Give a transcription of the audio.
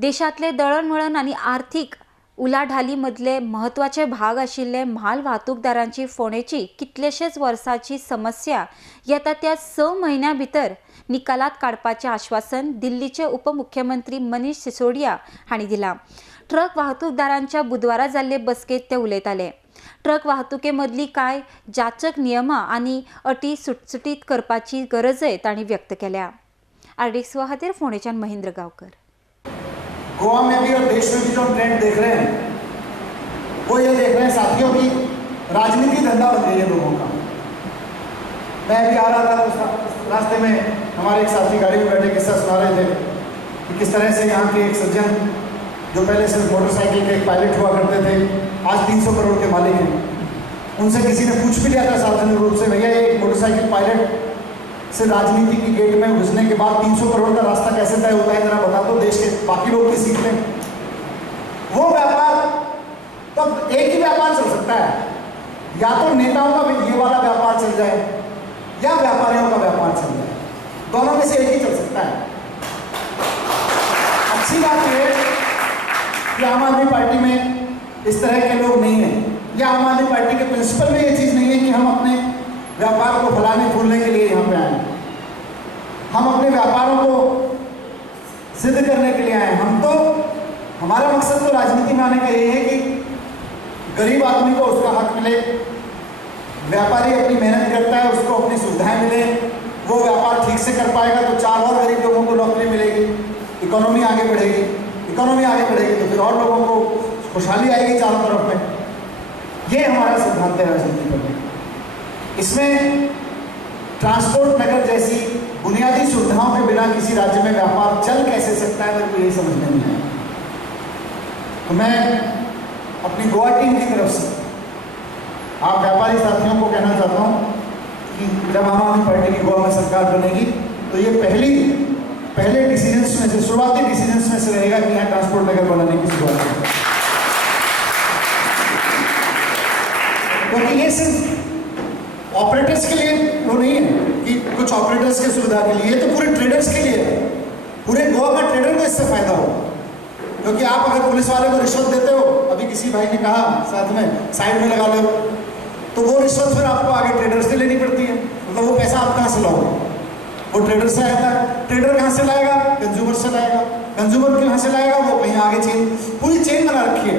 देशातले दळणवळण आणि आर्थिक उलाढालीमधले महत्त्वाचे भाग आशिल्ले म्हाल वाहतूकदारांची फोंडेची कितलेशेच वर्सांची समस्या येता त्या 6 म्हयन्यां भितर निकालात काडपाचें आश्वासन दिल्लीचे उपमुख्यमंत्री मनीष सिसोडिया हांणी दिलां। ट्रक वाहतूकदारांच्या बुधवारा जाल्ले बसकेत ते उलयताले। ट्रक वाहतुके मदली कांय जाचक नियमां आनी अटी सुटसुटीत करपाची गरजय तांणी व्यक्त केल्या। आरडीएक्स खातीर फोंडेच्यान महेंद्र गांवकर। गोवा में भी और देश में भी जो ट्रेंड देख रहे हैं वो ये देख रहे हैं साथियों की राजनीति धंधा बन गई है लोगों का। मैं भी आ रहा था उस रास्ते में हमारे एक साथी गाड़ी में बैठे किस्सा सुना रहे थे कि किस तरह से यहाँ के एक सज्जन जो पहले सिर्फ मोटरसाइकिल के एक पायलट हुआ करते थे आज 300 करोड़ के मालिक हैं। उनसे किसी ने पूछ भी लिया था सार्वजनिक रूप से, भैया ये मोटरसाइकिल पायलट से राजनीति की गेट में घुसने के बाद 300 करोड़ का रास्ता कैसे तय होता है, जरा बता दो, देश के बाकी लोग भी सीख लें। वो व्यापार तब एक ही व्यापार चल सकता है, या तो नेताओं का ये वाला व्यापार चल जाए या व्यापारियों का व्यापार चल जाए, दोनों में से एक ही चल सकता है। अच्छी बात यह है कि आम आदमी पार्टी में इस तरह के लोग नहीं हैं, या आम आदमी पार्टी के प्रिंसिपल में ये चीज़ नहीं है कि हम अपने व्यापार को फैलाने फूलने के लिए यहाँ पे आए। हम अपने व्यापारों को सिद्ध करने के लिए आए। हम तो हमारा मकसद तो राजनीति में आने का ये है कि गरीब आदमी को उसका हक मिले, व्यापारी अपनी मेहनत करता है उसको अपनी सुविधाएं मिले, वो व्यापार ठीक से कर पाएगा तो 4 और गरीब लोगों को नौकरी मिलेगी, इकोनॉमी आगे बढ़ेगी। इकोनॉमी आगे बढ़ेगी तो फिर और लोगों को खुशहाली आएगी चारों तरफ में। ये हमारा सिद्धांत है राजनीति करने। इसमें ट्रांसपोर्ट नगर जैसी बुनियादी सुविधाओं के बिना किसी राज्य में व्यापार चल कैसे सकता है, मेरे को यही समझ में नहीं आया। तो मैं अपनी गोवा टीम की तरफ से आप व्यापारी साथियों को कहना चाहता हूँ कि जब आम आदमी पार्टी की गोवा में सरकार बनेगी तो ये पहले डिसीजंस में से, शुरुआती डिसीजंस में से रहेगा कि यहाँ ट्रांसपोर्ट नगर बनाने की शुरुआत है। क्योंकि ये सिर्फ ऑपरेटर्स के लिए वो नहीं है कि कुछ ऑपरेटर्स की सुविधा के लिए, तो पूरे ट्रेडर्स के लिए है। पूरे गोवा का ट्रेडर को इससे फायदा हो, क्योंकि आप अगर पुलिस वाले को रिश्वत देते हो, अभी किसी भाई ने कहा साथ में साइड में लगा लो, तो वो रिश्वत फिर आपको आगे ट्रेडर्स से लेनी पड़ती है। मतलब वो पैसा आप कहाँ से लाओगे? वो ट्रेडर से आता है। ट्रेडर कहाँ से लाएगा? कंज्यूमर से लाएगा। कंज्यूमर कहाँ से लाएगा? वो कहीं आगे चेन, पूरी चेन बना रखी है।